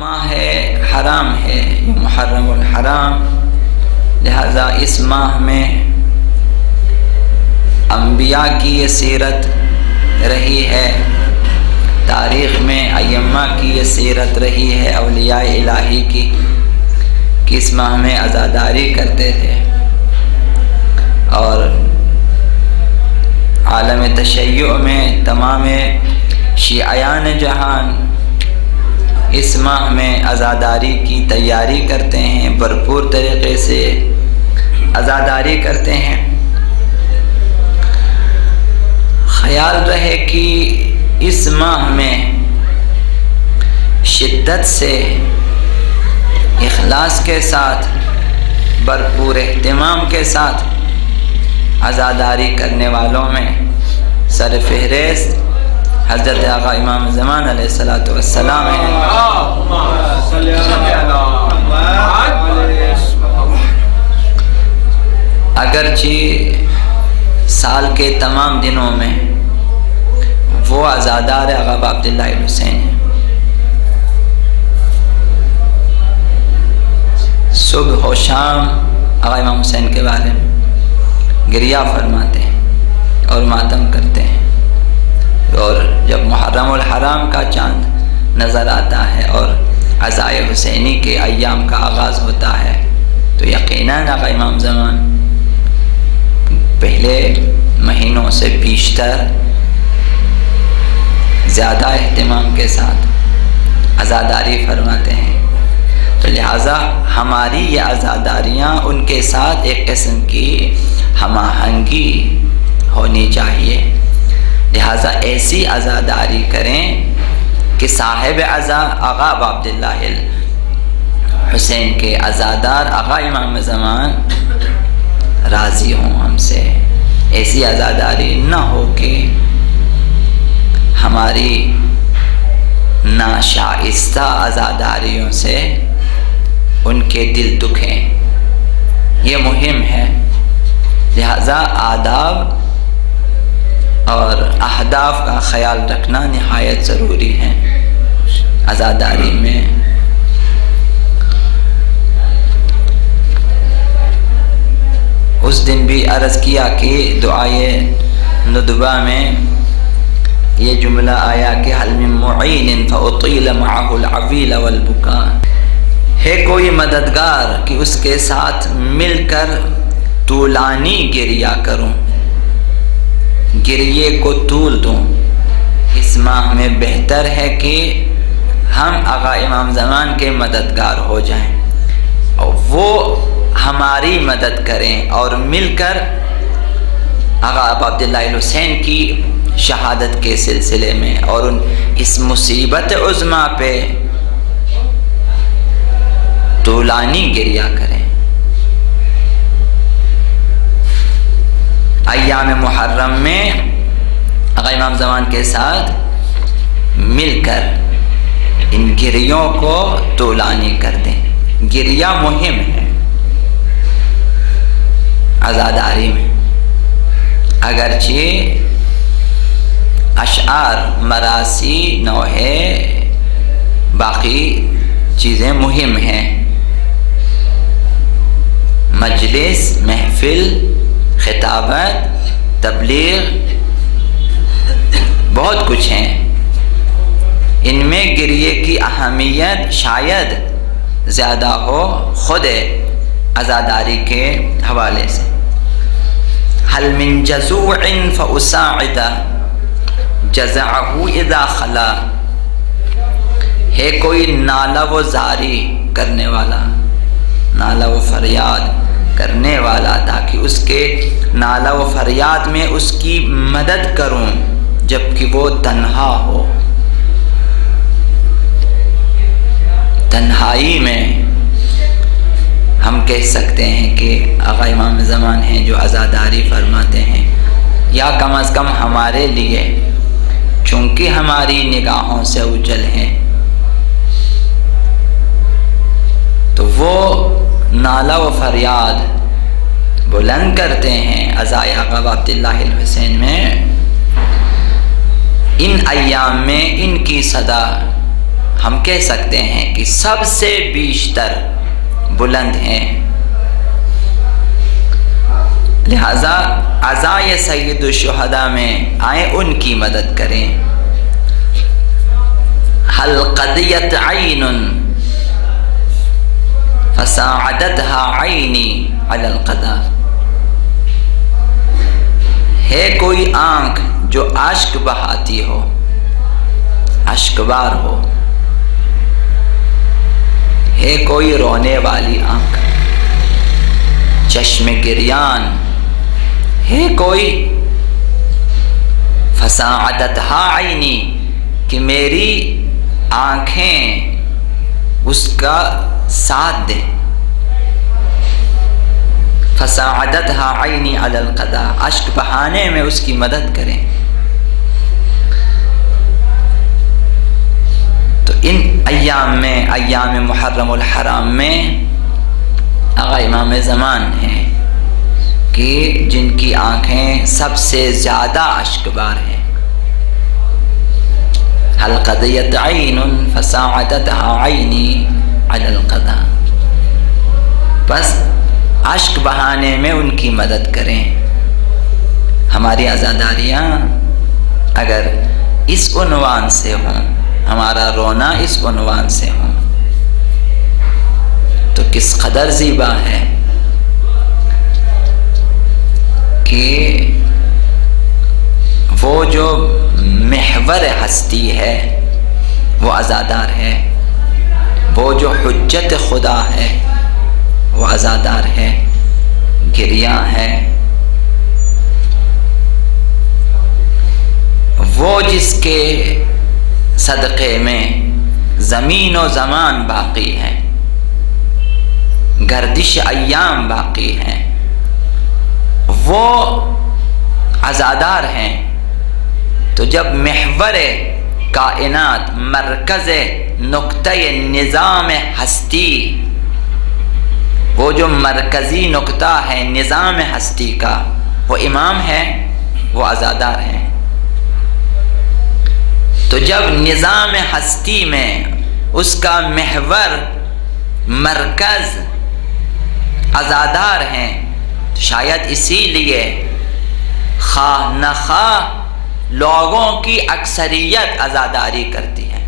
ماہ حرام ہے، یہ محرم الحرام، لہذا اس ماہ میں انبیاء کی یہ سیرت رہی ہے، تاریخ میں ائمہ کی یہ سیرت رہی ہے اولیاء الہی کی، کہ اس ماہ میں عزاداری کرتے تھے، اور عالم تشیع میں تمام شیعیان جہان اس ماہ میں عزاداری کی تیاری کرتے ہیں، بھرپور طریقے سے عزاداری کرتے ہیں۔ خیال رہے کہ اس ماہ میں شدت سے اخلاص کے ساتھ بھرپور اہتمام کے ساتھ عزاداری کرنے والوں میں سر فہرست حضرت آقا امام زمان علیہ السلام ہیں۔ اگرچہ سال کے تمام دنوں میں وہ عزادار آقا عبداللہ الحسین ہیں، صبح و شام آقا امام حسین کے بارے میں گریہ فرماتے ہیں اور ماتم کرتے ہیں، اور جب محرم الحرام کا چاند نظر آتا ہے اور عزائے حسینی کے ایام کا آغاز ہوتا ہے تو یقیناً آقا امام زمان پہلے مہینوں سے بیشتر زیادہ اہتمام کے ساتھ عزاداری فرماتے ہیں، تو لہٰذا ہماری یہ عزاداریاں ان کے ساتھ ایک قسم کی ہم آہنگی ہونی چاہیے، لہٰذا ایسی عزاداری کریں کہ صاحب عزا آقا عبداللہ الحسین کے عزادار آقا امام زمان راضی ہوں ہم سے۔ ایسی عزاداری نہ ہو کہ ہماری ناشائستہ عزاداریوں سے ان کے دل دکھیں، یہ مہم ہے۔ لہذا آداب اور اہداف کا خیال رکھنا نہایت ضروری ہے عزاداری میں۔ اس دن بھی عرض کیا کہ دعائے ندبہ میں یہ جملہ آیا کہ حل من معین فاطیل معه العویل والبکاء، ہے کوئی مددگار کہ اس کے ساتھ مل کر طولانی گریہ کروں، گریے کو طول دوں۔ اس ماہ میں بہتر ہے کہ ہم آقا امام زمان کے مددگار ہو جائیں اور وہ ہماری مدد کریں، اور مل کر آقا عبداللہ الحسین کی شہادت کے سلسلے میں اور اس مصیبت عظمیٰ پہ طولانی گریہ کریں۔ ایام محرم میں آقا امام زمان کے ساتھ مل کر ان گریوں کو طولانی کر دیں۔ گریہ مہم ہے عزاداری میں، اگرچہ اشعار مراثی نوحے باقی چیزیں مہم ہیں، مجلس، محفل، خطابت، تبلیغ، بہت کچھ ہیں، ان میں گریے کی اہمیت شاید زیادہ ہو خود عزاداری کے حوالے سے۔ حل من جزوع فاساعد جزعه اذا خلا، ہے کوئی نالہ و زاری کرنے والا، نالہ و فریاد کرنے والا، تاکہ اس کے نالہ و فریاد میں اس کی مدد کروں جبکہ وہ تنہا ہو۔ تنہائی میں ہم کہہ سکتے ہیں کہ آقا امام زمان ہیں جو عزاداری فرماتے ہیں، یا کم از کم ہمارے لیے، چونکہ ہماری نگاہوں سے اوجھل ہیں، تو وہ نالہ و فریاد بلند کرتے ہیں عزائے آقا عبداللہ الحسین میں۔ ان ایام میں ان کی صدا ہم کہہ سکتے ہیں کہ سب سے بیشتر بلند ہیں۔ لہذا عزائے سید الشہداء میں آئیں، ان کی مدد کریں۔ حل قضیت عین فساعدتها عینی علی القضاء، ہے کوئی آنکھ جو اشک بہاتی ہو، اشکبار ہو، ہے کوئی رونے والی آنکھ، چشم گریان، ہے کوئی فساعدتها عینی کہ میری آنکھیں اس کا ساتھ دیں، فساعدتها عینی علی القضاء، اشک بہانے میں اس کی مدد کریں۔ تو ان ایام میں، ایام محرم الحرام میں آقا امام زمان ہیں کہ جن کی آنکھیں سب سے زیادہ اشکبار ہیں۔ حل قضیت عین فساعدتها عینی علی القضاء، بس اشک بہانے میں ان کی مدد کریں۔ ہماری عزاداریاں اگر اس عنوان سے ہوں، ہمارا رونا اس عنوان سے ہوں، تو کس قدر زیبا ہے کہ وہ جو محور ہستی ہے وہ عزادار ہے، وہ جو حجت خدا ہے وہ عزادار ہے، گریاں ہے، وہ جس کے صدقے میں زمین و زمان باقی ہے، گردش ایام باقی ہیں، وہ عزادار ہیں۔ تو جب محور کائنات، مرکز نقطہ نظام ہستی، وہ جو مرکزی نقطہ ہے نظام ہستی کا، وہ امام ہے، وہ عزادار ہیں۔ تو جب نظام ہستی میں اس کا محور، مرکز عزادار ہیں، شاید اسی لیے خواہ نخواہ لوگوں کی اکثریت عزاداری کرتی ہے۔